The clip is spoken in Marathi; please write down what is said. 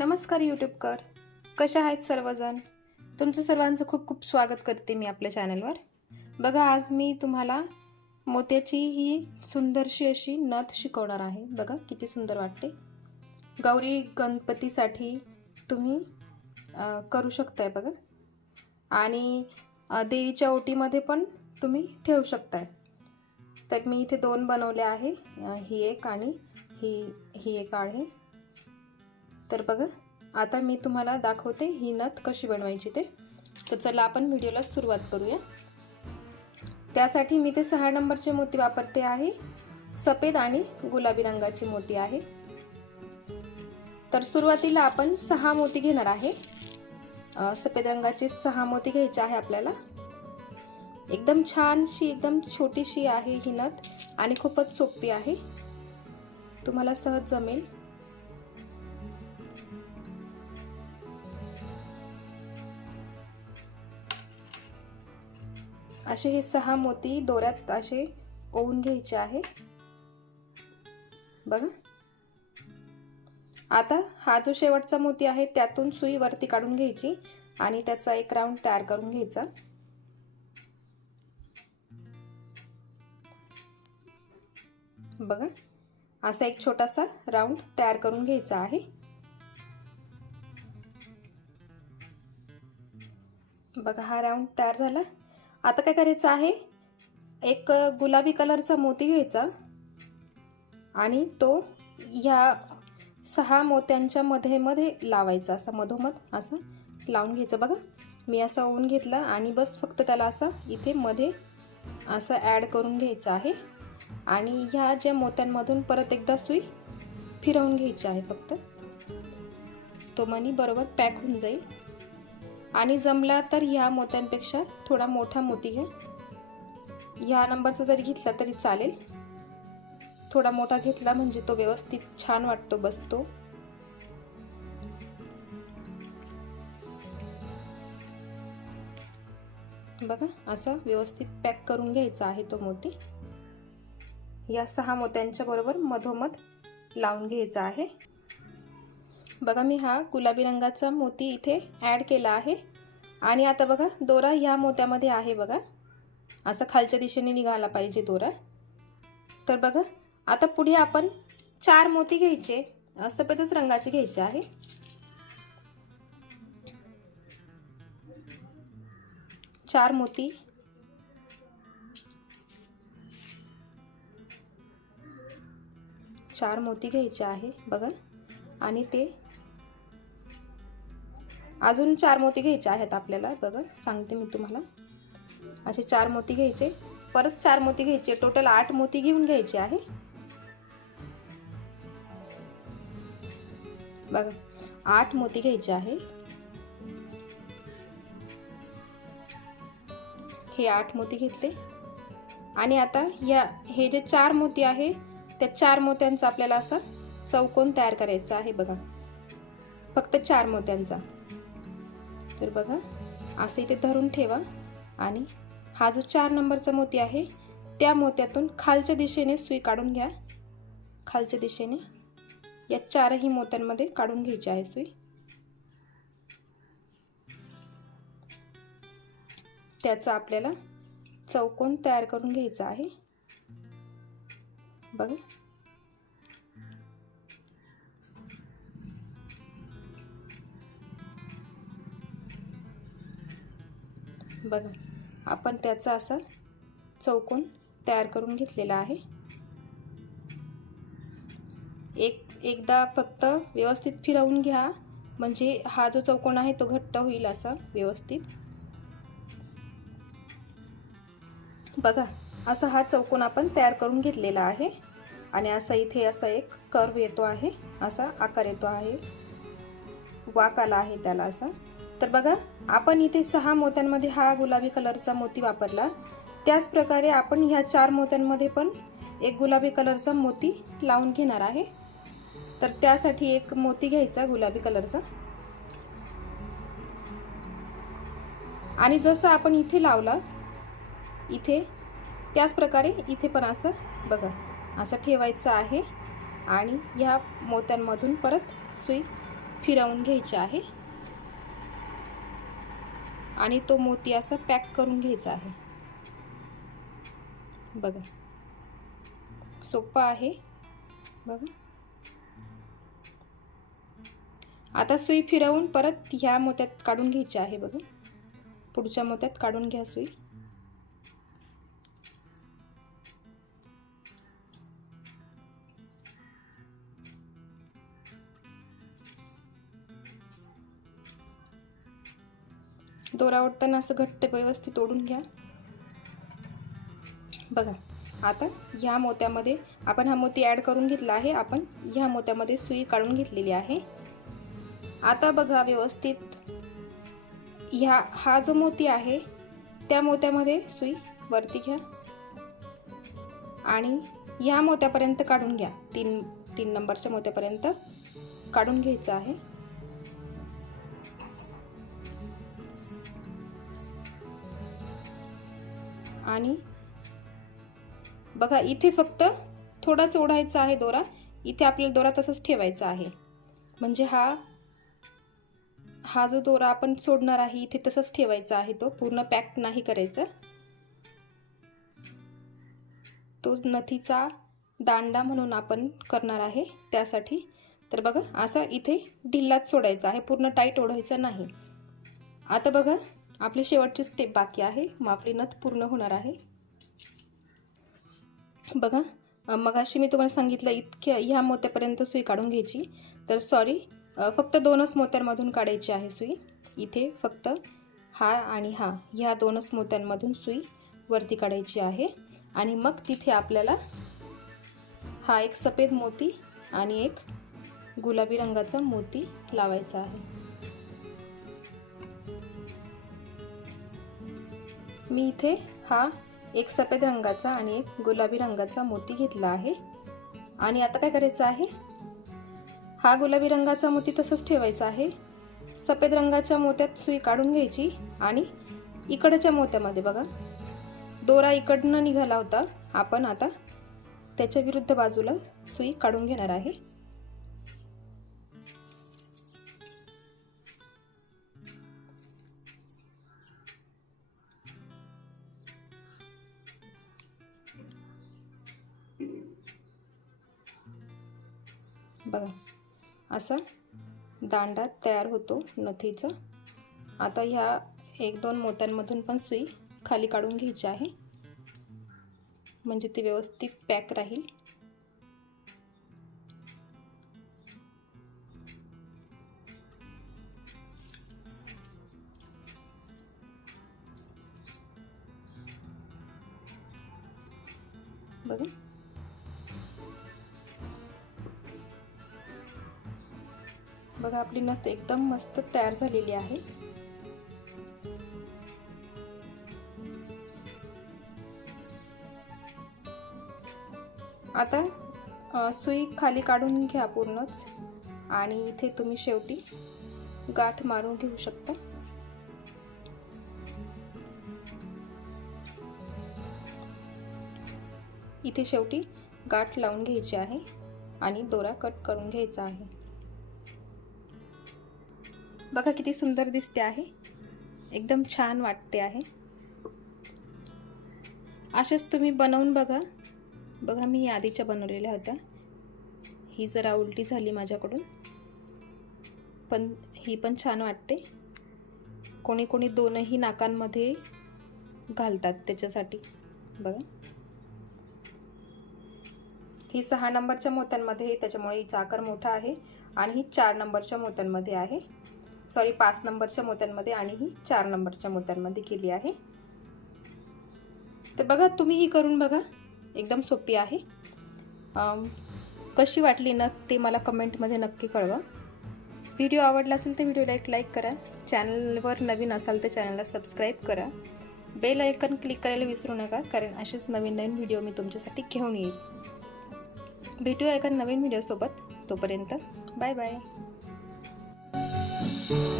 नमस्कार यूट्यूबकर कशा आहेत सर्वजण? तुमचं सर्वांचं खूप खूप स्वागत करते मी आपल्या चॅनलवर बघा आज मी तुम्हाला मोत्याची ही सुंदरशी अशी नथ शिकवणार आहे. बघा किती सुंदर वाटते. गौरी गणपतीसाठी तुम्ही करू शकताय बघा. आणि देवीच्या ओटीमध्ये पण तुम्ही ठेवू शकताय. तर मी इथे दोन बनवले आहे. ही एक आणि ही ही एक आहे. तर बघा आता मी तुम्हाला दाखवते ही नथ कशी बनवायची ते. तर चला आपण व्हिडिओला सुरुवात करूया. त्यासाठी मी ते सहा नंबरचे मोती वापरते आहे. सफेद आणि गुलाबी रंगाची मोती आहे. तर सुरुवातीला आपण सहा मोती घेणार आहे. सफेद रंगाचे सहा मोती घ्यायचे आहे आपल्याला. एकदम छानशी एकदम छोटीशी आहे ही नथ आणि खूपच सोपी आहे. तुम्हाला सहज जमेल. असे हे सहा मोती दोऱ्यात असे ओवून घ्यायचे आहे. बघा. आता हा जो शेवटचा मोती आहे त्यातून सुई वरती काढून घ्यायची आणि त्याचा एक राऊंड तयार करून घ्यायचा. बघा. असा एक छोटासा राऊंड तयार करून घ्यायचा आहे. बघा हा राऊंड तयार झाला. आता काय करायचं आहे? एक गुलाबी कलरचा मोती घ्यायचा. आणि तो ह्या सहा मोत्यांच्या मध्ये मध्ये लावायचा असा मधोमध असं लावून घ्यायचं. बघा मी असं ओवून घेतला आणि बस फक्त त्याला असं इथे मध्ये असं ॲड करून घ्यायचं आहे. आणि ह्या ज्या मोत्यांमधून परत एकदा सुई फिरवून घ्यायची आहे फक्त. तो मनी बरोबर पॅक होऊन जाईल. आणि जमला तर ह्या मोत्यांपेक्षा थोडा मोठा मोती घ्या ह्या नंबरचा जरी घेतला तरी चालेल. थोडा मोठा घेतला म्हणजे तो व्यवस्थित छान वाटतो बसतो. बघा असा व्यवस्थित पॅक करून घ्यायचा आहे तो मोती. या सहा मोत्यांच्या बरोबर मधोमध लावून घ्यायचा आहे. बघा मी हा गुलाबी रंगाचा मोती इथे ॲड केला आहे. आणि आता बघा दोरा ह्या मोत्यामध्ये आहे बघा. असं खालच्या दिशेने निघाला पाहिजे दोरा. तर बघा आता पुढे आपण चार मोती घ्यायचे. सफेदच रंगाचे घ्यायचे आहे. चार मोती. चार मोती घ्यायचे आहे बघा. आणि ते अजून चार मोती घ्यायचे आहेत आपल्याला. बघा सांगते मी तुम्हाला. असे चार मोती घ्यायचे. परत चार मोती घ्यायचे. टोटल आठ मोती घेऊन घ्यायचे आहे. बघा आठ मोती घ्यायचे आहे. हे आठ मोती घेतले. आणि आता या हे जे चार मोती आहे त्या चार मोत्यांचा आपल्याला असा चौकोन तयार करायचा आहे बघा. फक्त चार मोत्यांचा. तर बघा असं इथे धरून ठेवा. आणि हा जो चार नंबरचा मोती आहे त्या मोत्यातून खालच्या दिशेने सुई काढून घ्या. खालच्या दिशेने या चारही मोत्यांमध्ये काढून घ्यायची आहे सुई. त्याचा आपल्याला चौकोन तयार करून घ्यायचा आहे. बघा. बघा आपण त्याचा असा चौकोन तयार करून घेतलेला आहे. एक एकदा फक्त व्यवस्थित फिरवून घ्या. म्हणजे हा जो चौकोन आहे तो घट्ट होईल असा व्यवस्थित. बघा असा हा चौकोन आपण तयार करून घेतलेला आहे. आणि असा इथे असा एक कर्व येतो आहे. असा आकार येतो आहे. वाक आला आहे त्याला असा. तर बघा आपण इथे सहा मोत्यांमध्ये हा गुलाबी कलरचा मोती वापरला. त्याच प्रकारे आपण ह्या चार मोत्यांमध्ये पण एक गुलाबी कलरचा मोती लावून घेणार आहे. तर त्यासाठी एक मोती घ्यायचा गुलाबी कलरचा. आणि जसं आपण इथे लावला इथे त्याच प्रकारे इथे पण असं बघा असं ठेवायचं आहे. आणि ह्या मोत्यांमधून परत सुई फिरवून घ्यायची आहे. आणि तो मोती असा पॅक करून घ्यायचा आहे. बघा. सोपं आहे. बघा. आता सुई फिरवून परत ह्या मोत्यात काढून घ्यायची आहे बघा. पुढच्या मोत्यात काढून घ्या सुई. दोरा ओढताना असं घट्ट व्यवस्थित ओढून घ्या. बघा आता ह्या मोत्यामध्ये आपण हा मोती ॲड करून घेतला आहे. आपण ह्या मोत्यामध्ये सुई काढून घेतलेली आहे. आता बघा व्यवस्थित ह्या हा जो मोती आहे त्या मोत्यामध्ये सुई वरती घ्या. आणि ह्या मोत्यापर्यंत काढून घ्या. तीन तीन नंबरच्या मोत्यापर्यंत काढून घ्यायचं आहे. आणि बघा इथे फक्त थोडाच ओढायचा आहे दोरा. इथे आपल्याला दोरा तसंच ठेवायचा आहे. म्हणजे हा हा जो दोरा आपण सोडणार आहे इथे तसंच ठेवायचा आहे तो. पूर्ण पॅक नाही करायचा. तो नथीचा दांडा म्हणून आपण करणार आहे त्यासाठी. तर बघा असा इथे ढिल्लाच सोडायचा आहे. पूर्ण टाईट ओढायचा नाही. आता बघा आपली शेवटची स्टेप बाकी आहे. मग आपली नथ पूर्ण होणार आहे. बघा मगाशी मी तुम्हाला सांगितलं इतक्या ह्या मोत्यापर्यंत सुई काढून घ्यायची. तर सॉरी फक्त दोनच मोत्यांमधून काढायची आहे सुई. इथे फक्त हा आणि हा ह्या दोनच मोत्यांमधून सुई वरती काढायची आहे. आणि मग तिथे आपल्याला हा एक सफेद मोती आणि एक गुलाबी रंगाचा मोती लावायचा आहे. मी इथे हा एक सफेद रंगाचा आणि एक गुलाबी रंगाचा मोती घेतला आहे. आणि आता काय करायचं आहे? हा गुलाबी रंगाचा मोती तसंच ठेवायचा आहे. सफेद रंगाच्या मोत्यात सुई काढून घ्यायची आणि इकडच्या मोत्यामध्ये बघा. दोरा इकडनं निघाला होता. आपण आता त्याच्या विरुद्ध बाजूला सुई काढून घेणार आहे. बघा. असा दांडा तयार होतो नथीचा. आता ह्या एक दोन मोत्यांमधून पण सुई खाली काढून घ्यायची आहे. म्हणजे ती व्यवस्थित पॅक राहील. बघा. बघा आपली नथ एकदम मस्त तयार झालेली आहे. आता सुई खाली काढून घ्या पूर्णच आणि इथे तुम्ही शेवटी गाठ मारून घेऊ शकता. इथे शेवटी गाठ लावून घ्यायची आहे आणि दोरा कट करून घ्यायचा आहे. बघा किती सुंदर दिसते आहे. एकदम छान वाटते आहे. अशाच तुम्ही बनवून बघा. बघा मी आधीच्या बनवलेल्या होत्या. ही जरा उलटी झाली माझ्याकडून. पण ही पण छान वाटते. कोणी कोणी दोनही नाकांमध्ये घालतात त्याच्यासाठी. बघा. ही सहा नंबरच्या मोत्यांमध्ये त्याच्यामुळे हिचा आकार मोठा आहे आणि ही चार नंबरच्या मोत्यांमध्ये आहे. सॉरी पाच नंबरच्या मोत्यांमध्ये आणि ही चार नंबरच्या मोत्यांमध्ये केली आहे. तर बघा तुम्ही ही करून बघा. एकदम सोपी आहे. कशी वाटली ना ते मला कमेंटमध्ये नक्की कळवा. व्हिडिओ आवडला असेल तर व्हिडिओला एक लाईक करा. चॅनलवर नवीन असाल तर चॅनलला सबस्क्राईब करा. बेल आयकन क्लिक करायला विसरू नका कारण असेच नवीन नवीन व्हिडिओ मी तुमच्यासाठी घेऊन येईल. भेटूया एका नवीन व्हिडिओसोबत. तोपर्यंत बाय बाय. Thank you.